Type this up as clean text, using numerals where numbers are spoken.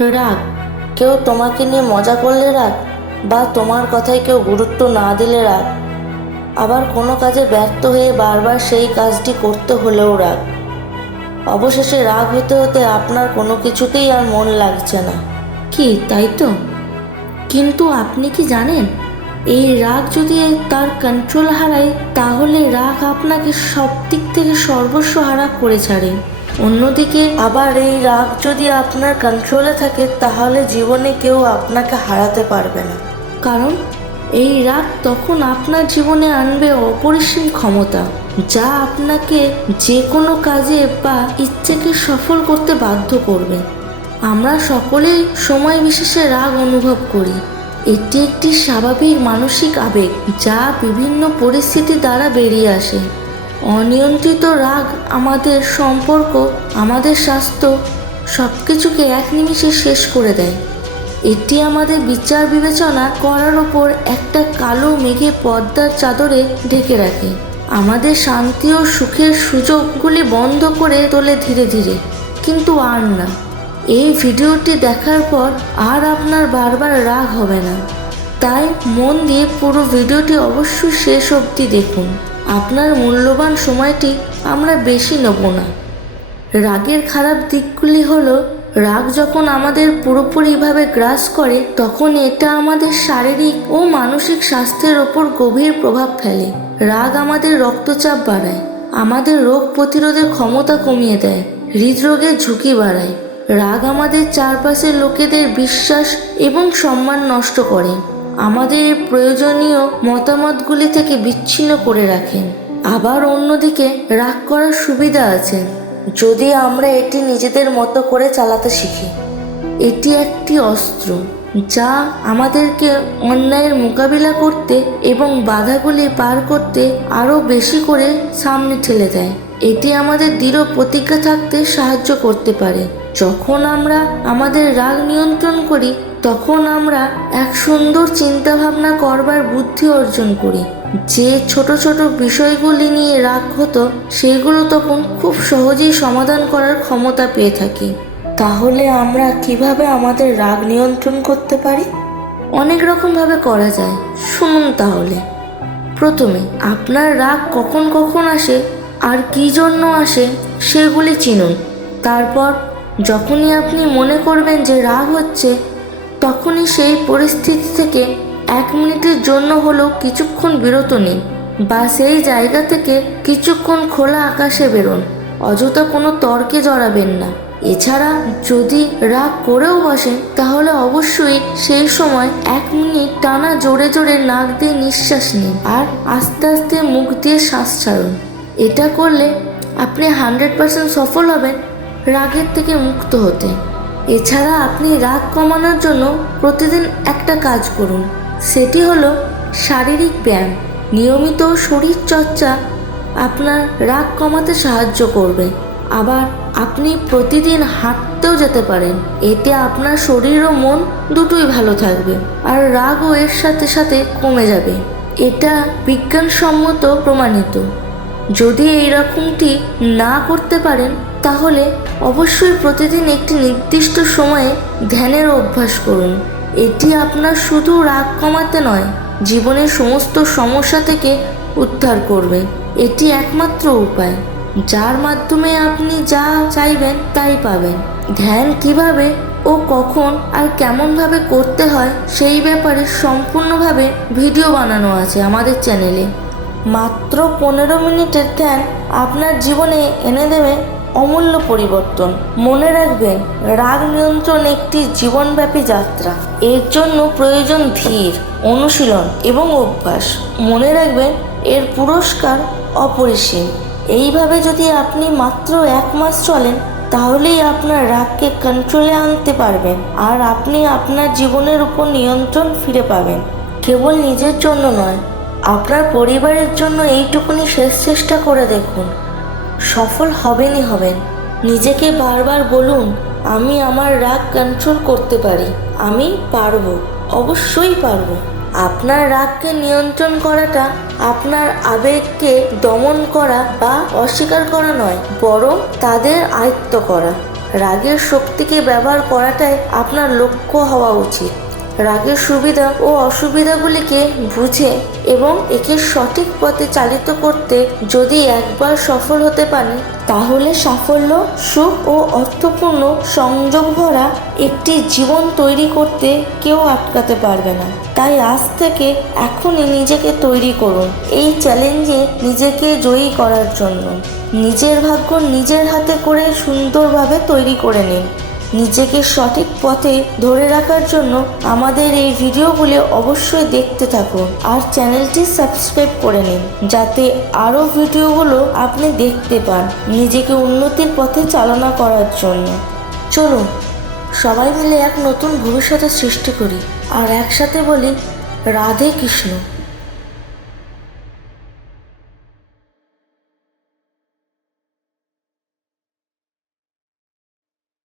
রাগ, কেউ তোমাকে নিয়ে মজা করলে রাগ, বা তোমার কথায় কেউ গুরুত্ব না দিলে রাগ, আবার কোনো কাজে ব্যর্থ হয়ে বারবার সেই কাজটি করতে হলেও রাগ। অবশেষে রাগ হতে হতে আপনার কোনো কিছুতেই আর মন লাগছে না। কি তাই তো? কিন্তু আপনি কি জানেন, এই রাগ যদি তার কন্ট্রোল হারায় তাহলে রাগ আপনাকে সব দিক থেকে সর্বস্ব হারা করে ছাড়ে। অন্যদিকে আবার এই রাগ যদি আপনার কন্ট্রোলে থাকে তাহলে জীবনে কেউ আপনাকে হারাতে পারবে না, কারণ এই রাগ তখন আপনার জীবনে আনবে অপরিসীম ক্ষমতা, যা আপনাকে যে কোনো কাজে বা ইচ্ছেকে সফল করতে বাধ্য করবে। আমরা সকলেই সময় বিশেষে রাগ অনুভব করি। এটি একটি স্বাভাবিক মানসিক আবেগ যা বিভিন্ন পরিস্থিতি দ্বারা বেরিয়ে আসে। অনিয়ন্ত্রিত রাগ আমাদের সম্পর্ক, আমাদের স্বাস্থ্য, সব কিছুকে এক নিমিষে শেষ করে দেয়। এটি আমাদের বিচার বিবেচনা করার ওপর একটা কালো মেঘে পর্দার চাদরে ঢেকে রাখে, আমাদের শান্তি ও সুখের সুযোগগুলি বন্ধ করে তোলে ধীরে ধীরে। কিন্তু আর না, এই ভিডিওটি দেখার পর আর আপনার বারবার রাগ হবে না। তাই মন দিয়ে পুরো ভিডিওটি অবশ্যই শেষ অবধি দেখুন। আপনার মূল্যবান সময়টি আমরা বেশি নেব না। রাগের খারাপ দিকগুলি হলো, রাগ যখন আমাদের পুরোপুরিভাবে গ্রাস করে তখন এটা আমাদের শারীরিক ও মানসিক স্বাস্থ্যের ওপর গভীর প্রভাব ফেলে। রাগ আমাদের রক্তচাপ বাড়ায়, আমাদের রোগ প্রতিরোধের ক্ষমতা কমিয়ে দেয়, হৃদরোগের ঝুঁকি বাড়ায়। রাগ আমাদের চারপাশের লোকেদের বিশ্বাস এবং সম্মান নষ্ট করে, আমাদের প্রয়োজনীয় মতামতগুলি থেকে বিচ্ছিন্ন করে রাখেন। আবার অন্যদিকে রাগ করার সুবিধা আছে যদি আমরা এটি নিজেদের মতো করে চালাতে শিখি। এটি একটি অস্ত্র যা আমাদেরকে অন্যায়ের মোকাবিলা করতে এবং বাধাগুলি পার করতে আরও বেশি করে সামনে ঠেলে দেয়। এটি আমাদের দৃঢ় প্রতিজ্ঞা থাকতে সাহায্য করতে পারে। যখন আমরা আমাদের রাগ নিয়ন্ত্রণ করি তখন আমরা এক সুন্দর চিন্তাভাবনা করবার বুদ্ধি অর্জন করি। যে ছোট ছোট বিষয়গুলি নিয়ে রাগ হতো সেগুলো তখন খুব সহজেই সমাধান করার ক্ষমতা পেয়ে থাকি। তাহলে আমরা কিভাবে আমাদের রাগ নিয়ন্ত্রণ করতে পারি? অনেক রকমভাবে করা যায়, শুনুন তাহলে। প্রথমে আপনার রাগ কখন কখন আসে আর কী জন্য আসে সেগুলি চিনুন। তারপর যখনই আপনি মনে করবেন যে রাগ হচ্ছে, তখনই সেই পরিস্থিতি থেকে 1 মিনিটের জন্য হলেও কিছুক্ষণ বিরত নিন, বা সেই জায়গা থেকে কিছুক্ষণ খোলা আকাশে বেরোন। অযথা কোনো তর্কে জড়াবেন না। এছাড়া যদি রাগ করেও বসেন তাহলে অবশ্যই সেই সময় 1 মিনিট টানা জোরে জোরে নাক দিয়ে নিঃশ্বাস নিন আর আস্তে আস্তে মুখ দিয়ে শ্বাস ছাড়ুন। এটা করলে আপনি 100% সফল হবেন রাগের থেকে মুক্ত হতে। এছাড়া আপনি রাগ কমানোর জন্য প্রতিদিন একটা কাজ করুন, সেটি হলো শারীরিক ব্যায়াম। নিয়মিত শরীর চর্চা আপনার রাগ কমাতে সাহায্য করবে। আবার আপনি প্রতিদিন হাঁটতেও যেতে পারেন, এতে আপনার শরীর ও মন দুটোই ভালো থাকবে আর রাগও এর সাথে সাথে কমে যাবে। এটা বিজ্ঞানসম্মত প্রমাণিত। যদি এই রকমটি না করতে পারেন তাহলে অবশ্যই প্রতিদিন একটি নির্দিষ্ট সময়ে ধ্যানের অভ্যাস করুন। এটি আপনার শুধু রাগ কমাতে নয়, জীবনের সমস্ত সমস্যা থেকে উদ্ধার করবে। এটি একমাত্র উপায় যার মাধ্যমে আপনি যা চাইবেন তাই পাবেন। ধ্যান কিভাবে ও কখন আর কেমনভাবে করতে হয় সেই ব্যাপারে সম্পূর্ণভাবে ভিডিও বানানো আছে আমাদের চ্যানেলে। মাত্র 15 মিনিটের ধ্যান আপনার জীবনে এনে দেবে অমূল্য পরিবর্তন। মনে রাখবেন, রাগ নিয়ন্ত্রণ একটি জীবনব্যাপী যাত্রা। এর জন্য প্রয়োজন ধীর অনুশীলন এবং অভ্যাস। মনে রাখবেন, এর পুরস্কার অপরিসীম। এইভাবে যদি আপনি মাত্র 1 মাস চলেন তাহলেই আপনার রাগকে কন্ট্রোলে আনতে পারবেন আর আপনি আপনার জীবনের উপর নিয়ন্ত্রণ ফিরে পাবেন। কেবল নিজের জন্য নয়, আপনার পরিবারের জন্য এইটুকুনি শেষ চেষ্টা করে দেখুন। সফল হবেনই হবেন। নিজেকে বারবার বলুন, আমি আমার রাগ কন্ট্রোল করতে পারি, আমি পারবো, অবশ্যই পারবো। আপনার রাগকে নিয়ন্ত্রণ করাটা আপনার আবেগকে দমন করা বা অস্বীকার করা নয়, বরং তাদের আয়ত্ত করা। রাগের শক্তিকে ব্যবহার করাটাই আপনার লক্ষ্য হওয়া উচিত। রাগের সুবিধা ও অসুবিধাগুলিকে বুঝে এবং একে সঠিক পথে চালিত করতে যদি একবার সফল হতে পারেন, তাহলে সাফল্য, সুখ ও অর্থপূর্ণ সংযোগ ভরা একটি জীবন তৈরি করতে কেউ আটকাতে পারবে না। তাই আজ থেকে এখনই নিজেকে তৈরি করুন এই চ্যালেঞ্জে নিজেকে জয়ী করার জন্য। নিজের ভাগ্য নিজের হাতে করে সুন্দরভাবে তৈরি করে নিন। নিজেকে সঠিক পথে ধরে রাখার জন্য আমাদের এই ভিডিওগুলি অবশ্যই দেখতে থাকুন আর চ্যানেলটি সাবস্ক্রাইব করে নিন, যাতে আরও ভিডিওগুলো আপনি দেখতে পান নিজেকে উন্নতির পথে চালনা করার জন্য। চলুন সবাই মিলে এক নতুন ভবিষ্যতের সৃষ্টি করি আর একসাথে বলি রাধে কৃষ্ণ।